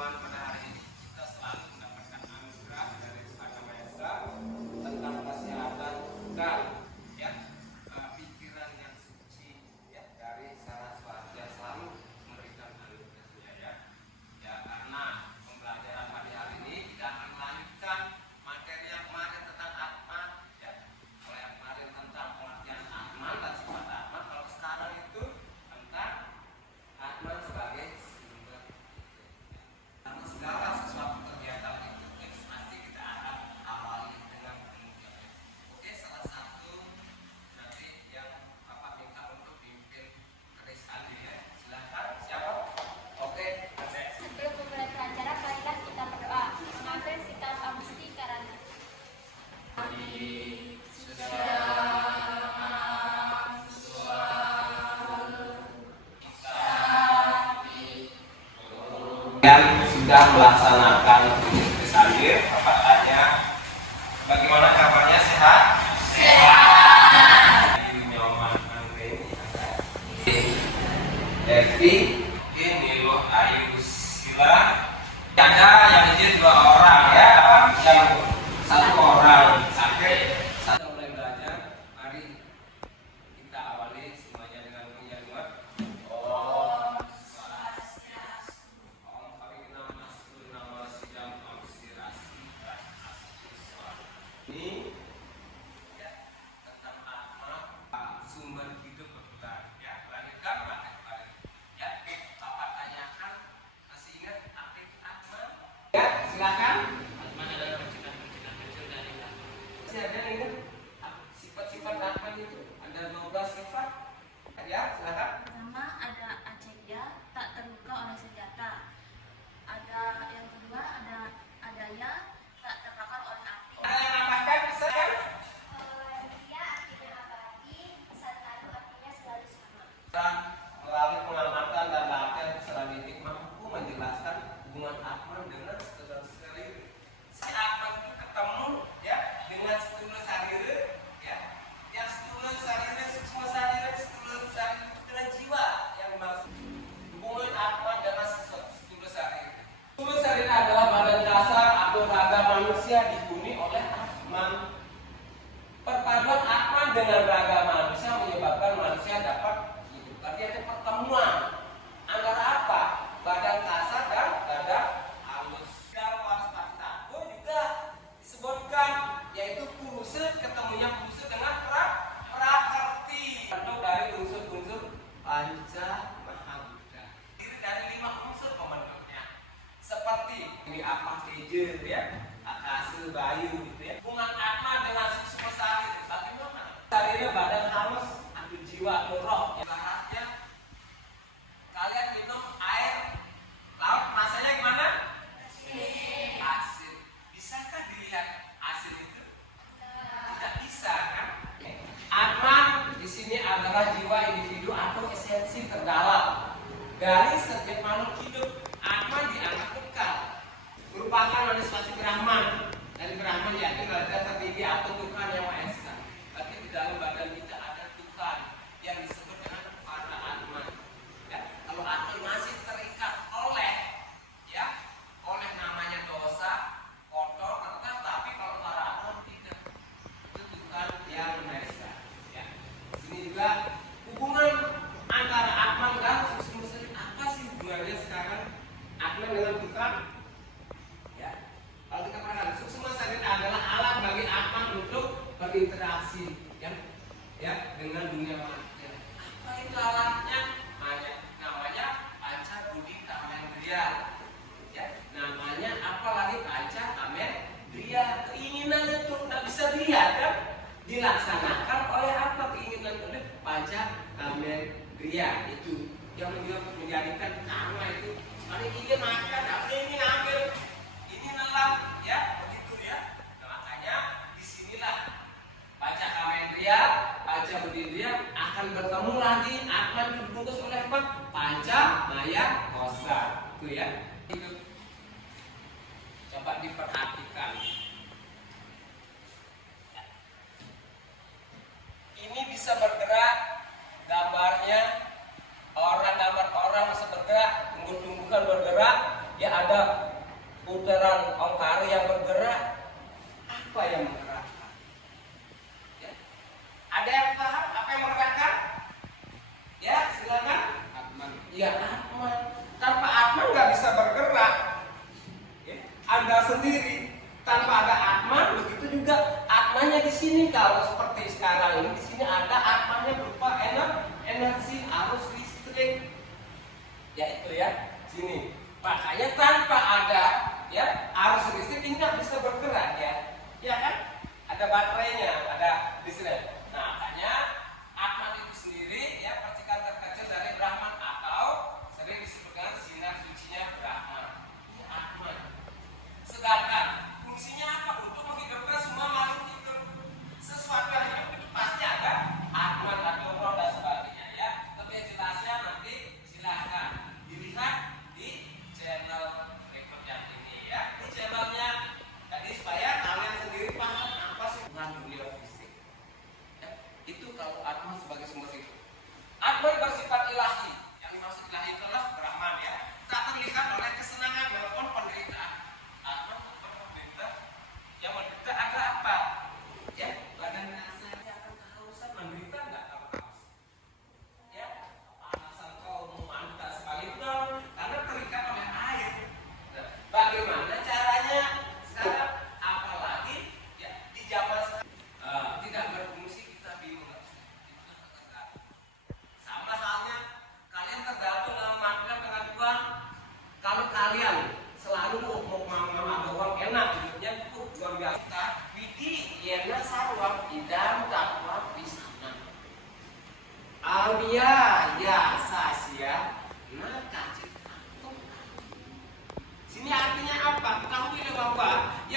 pertemuan pada hari ini kita selalu mendapatkan anugerah dari Tuhan Yang Maha Esa tentang kesehatan dan pikiran yang suci dari Saraswati yang selalu memberikan anugerahnya karena pembelajaran pada hari ini kita akan melanjutkan materi yang kemarin tentang Atman kalau yang kemarin tentang pengertian Atman dan sifat Atman, kalau sekarang itu tentang Atman sebagai sumber. Karena segala sesuatu kegiatan itu pasti kita akan awali dengan kemudian. Oke, salah satu nanti yang Bapak minta untuk pimpin keris Adi silakan. Siapa? Oke. Sebelum memulai acara, marilah kita berdoa. Mengambil sikap agusti karena Kalian sudah melaksanakan keris Adi. Bapak tanya, bagaimana kabarnya? Sehat? Nyoman Anggreni, Devi, ini loh Ayu Sila. Ada yang izin 2 orang yang 1 orang sakit. Kita mulai belajar. Mari kita awali semuanya dengan penyanyian Om Swastiastu. Om Parinamastu Nama Sidam Om Sirasi ini tentang Atma, sumber hidup berputar. Lanjutkan Bapak tanyakan, masih ingat arti Atma? Silakan. Atman adalah percikan-percikan kecil dari Atman. Masih ada yang ingat sifat-sifat Atman itu? Ada 12 sifat. Silakan. pertama ada acedia, tak terluka oleh senjata. Ada yang kedua ada adaya, tak terbakar oleh api. Ada yang nambahkan bisa kan? Dia artinya abadi, sataru artinya selalu sama. Dan melalui pengamatan dan latihan secara didik mampu menjelaskan hubungan Atman dengan sedulur sarire. Si Atman itu ketemu dengan sedulur sarire, yang sedulur sarire, sukma sarire, sedulur sarire itu dengan jiwa yang dimaksud. Hubungan Atman dengan sedulur sarire. Sedulur sarire adalah badan dasar atau raga manusia dihuni oleh Atman. Perpaduan Atman dengan raga manusia menyebabkan manusia dapat hidup. Artinya itu pertemuan antara apa? Badan kasar dan badan halus. Dalam Waspatitaku juga disebutkan yaitu pulse, ketemunya pulse dengan prakerti. Bentuk dari unsur-unsur panca mahabudha. Terdiri dari 5 unsur pembentuknya. Seperti ini apa saja akase bayu Hubungan Atma dengan sukma sarire bagaimana? Sarire badan halus atau jiwa atau roh. Ibaratnya kalian minum air laut rasanya gimana? Asin. Bisakah dilihat asin itu? Tidak bisa kan? Atma di sini adalah jiwa individu atau esensi terdalam dari setiap makhluk hidup. Atma dianggap kekal, merupakan manifestasi Brahman. Dari Brahman yaitu raja tertinggi atau Tuhan Yang Maha Esa. Tapi di dalam badan kita ada Tuhan yang disebut dengan para Atman. Kalau Atman masih terikat oleh namanya dosa, kotor, tetap. Tapi kalau para Atman tidak, itu Tuhan Yang Maha Esa. Ini juga hubungan antara Atman dan sukma sarire. Apa sih hubungannya sekarang Atman dengan Tuhan? Kalau kita perhatikan, sukma sarire adalah alat bagi Atman untuk berinteraksi dengan dunia manusia. Apa itu alatnya? Namanya panca budi kamendriya. Namanya apalagi panca kamendriya. Keinginan itu tidak bisa dilihat kan? Dilaksanakan oleh apa keinginan oleh panca kamendriya itu yang menjadikan karma itu. Kalau ingin makan, ingin ambil, ini lelah, begitu Nah, makanya disinilah panca kamendriya, panca budindriya akan bertemu lagi. Atman dibungkus oleh apa? Panca maya kosa. Itu coba diperhatikan. Ini bisa bergerak, gambar orang bisa bergerak, tumbuh-tumbuhan bergerak, ada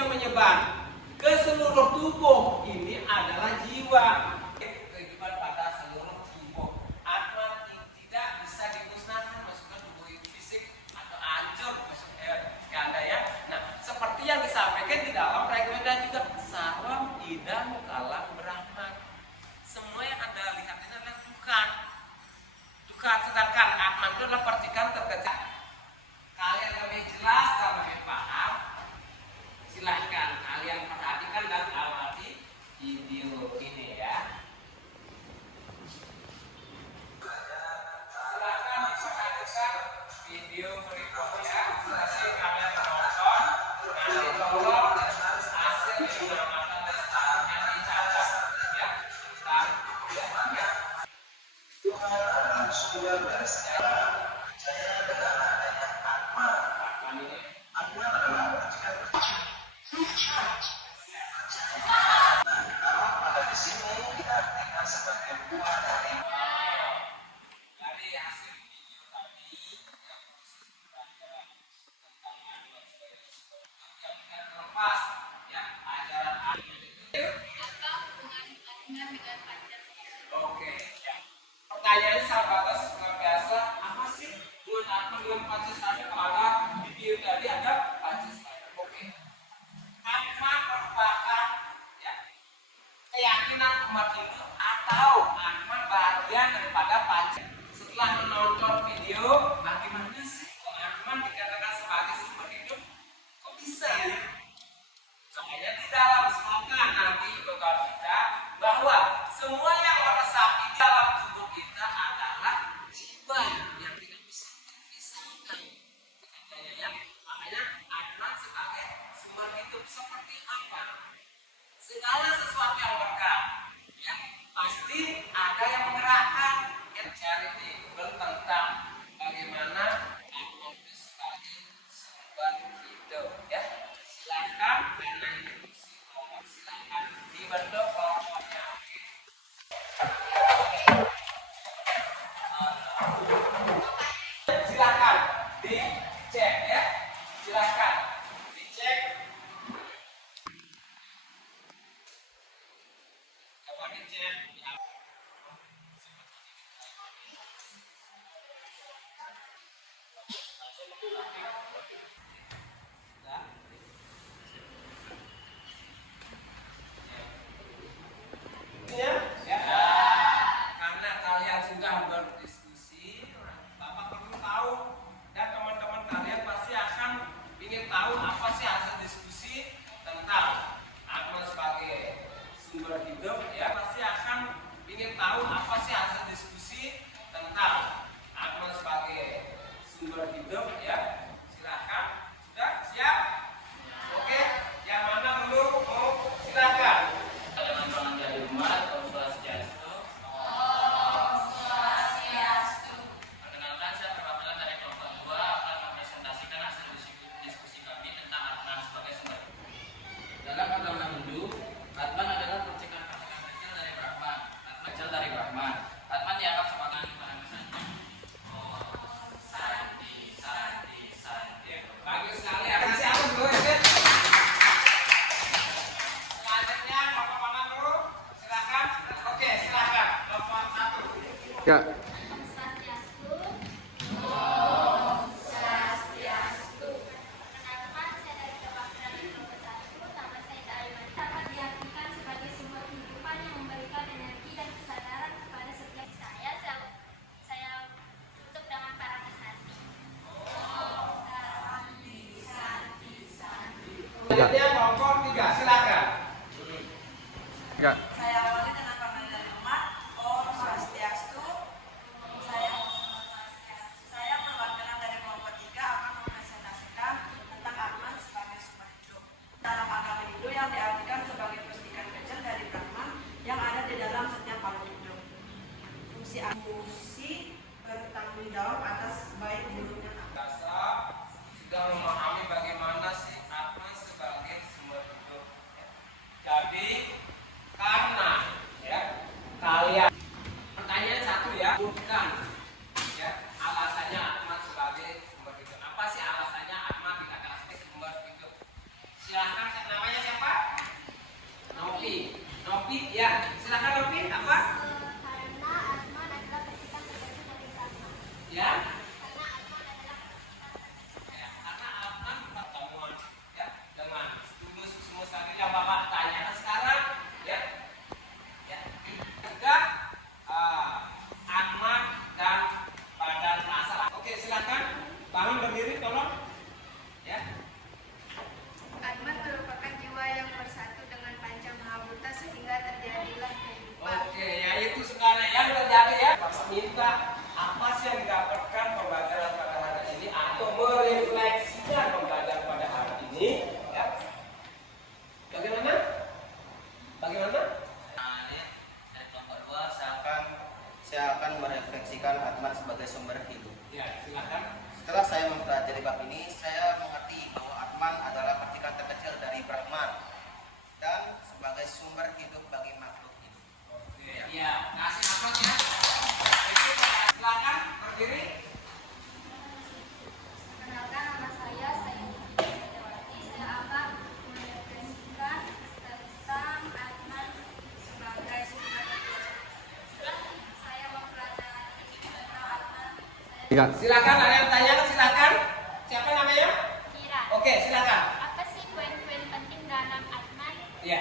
yang menyebar ke seluruh tubuh. Ini adalah jiwa. Kehidupan pada seluruh jiwa. Atma tidak bisa dimusnahkan masuk ke tubuh fisik atau hancur masuk ganda ya. Nah, seperti yang disampaikan di dalam Pragweda juga, sarwam idam kalam Brahman. Semua yang Anda lihat ini adalah Tuhan. Tuhan, sedangkan Atman itu adalah percikan terkecil. Kalian lebih jelas dan lebih paham, silahkan kalian perhatikan dan amati video ini ya. Silahkan diperhatikan video berikutnya. Selesai kalian menonton, nanti tolong hasil pengamatan yang dicatat ya. Dari hasil video tadi yang khusus pelajaran tentang yang terlepas ya ajaran agama itu. Apa hubungan Atma dengan Pancasila? Oke, ya. Pertanyaannya sahabat luar biasa. Apa sih hubungan Atma dengan Pancasila? Kalau ada di video tadi ada Pancasila. Oke. Atma merupakan ya keyakinan umat Hindu atau Atma bagian daripada Pancasila. Setelah menonton video, bagaimana sih kok Atma dikatakan sebagai sumber hidup? Kok bisa ya? Makanya di dalam slogan nanti bakal kita bahwa semua yang ada saat di dalam tubuh kita adalah jiwa yang tidak bisa dipisahkan. Makanya Atma sebagai sumber hidup seperti apa? Segala sesuatu yang bergerak, ya pasti ada yang menggerakkan. Kita cari di Google tentang bagaimana Atma itu sebagai sumber hidup, ya. Silakan karena itu silakan dibentuk kelompoknya. Silakan dicek ya. Silakan dicek. Coba dicek ya. Ya, karena kalian sudah berdiskusi, Bapak perlu tahu dan teman-teman kalian pasti akan ingin tahu apa sih hasil diskusi tentang Atma sebagai sumber hidup. Ya, pasti akan ingin tahu apa sih hasil diskusi tentang Atma sebagai sumber hidup. Ya, silakan. Sudah siap? Oke, yang mana dulu mau silakan. Teman-teman dari rumah, Om Swastiastu. Perkenalkan, saya perwakilan dari kelompok 2 akan mempresentasikan hasil diskusi kami tentang Atman sebagai sumber. Dalam agama Hindu, Atman adalah percikan-percikan kecil dari Brahman. Kecil dari Brahman. Atman dianggap sebagai Tuhan Santi. Santi, Santi, Santi. Bagus sekali. Akan siapa dulu ya? Selanjutnya kelompok mana dulu? Silakan. Oke, silakan. Kelompok 1. Ya, Om Swastiastu. Perkenalkan, saya dari perwakilan kelompok 1. Nama saya Aiman. Dapat diartikan sebagai sumber kehidupan yang memberikan energi dan kesadaran kepada setiap saya tutup dengan para pesanti. Selanjutnya kelompok 3. Silakan. ya, Saya awali dengan panggilan dari rumah. Om Swastiastu. Novi, ya silakan Novi, apa? Karena Atman adalah percikan terkecil dari Brahma. Ya. Karena Atman adalah Ya, karena Atman pertemuan ya dengan tulus semua tadi yang Bapak tanyakan sekarang, ya. Ya. Juga Atman dan badan asal. Oke, silakan bangun berdiri tolong. Ya. Atman merupakan jiwa yang bersatu dengan panca mahabhuta sehingga terjadilah kehidupan. Oke, ya itu sekarang yang terjadi ya. Bapak minta apa sih yang didapatkan pembelajaran pada hari ini atau merefleksikan pembelajaran pada hari ini, ya. Bagaimana? Bagaimana? Dari kelompok 2 saya akan merefleksikan Atman sebagai sumber hidup. Ya, silakan. Setelah saya mempelajari bab ini, saya mengerti bahwa Atman adalah partikel terkecil dari Brahman dan sebagai sumber hidup bagi makhluk hidup. Oke, ya, kasih upload ya. Silakan berdiri. Perkenalkan, nama saya Indrawati. Saya akan merefleksikan tentang Atman sebagai sumber hidup. Setelah saya mempelajari tentang Atman, saya Silakan ada yang tanya, silakan. Siapa namanya? kira Oke, silakan. apa sih poin-poin penting dalam Atman? Ya.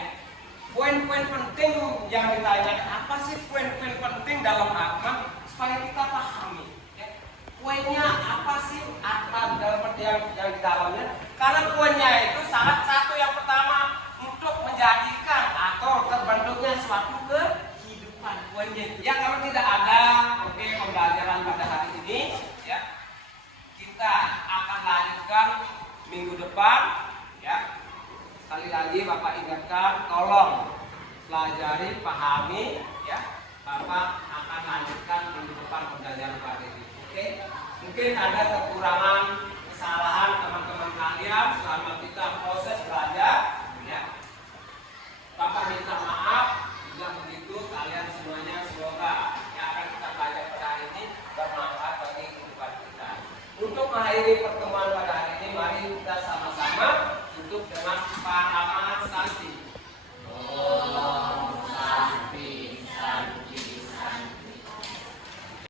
Poin-poin penting yang ditanyakan, apa sih poin-poin penting dalam Atman supaya kita pahami, ya. Poinnya apa sih Atman dalam yang di dalamnya? Karena poinnya itu sangat satu yang pertama untuk menjadikan atau terbentuknya suatu kehidupan. Poinnya itu. Ya, kalau tidak ada pembelajaran pada hari ini, ya. Kita akan lanjutkan minggu depan, ya. Sekali lagi Bapak ingatkan, tolong pelajari, pahami, ya. Bapak akan lanjutkan minggu depan pembelajaran pada ini. Oke? Mungkin ada kekurangan, kesalahan teman-teman kalian selama kita proses belajar, ya. Bapak minta maaf. Bila begitu kalian semuanya semoga yang akan kita belajar pada hari ini bermanfaat bagi kehidupan kita. Untuk mengakhiri pertemuan pada hari ini, mari kita sama-sama tutup dengan paham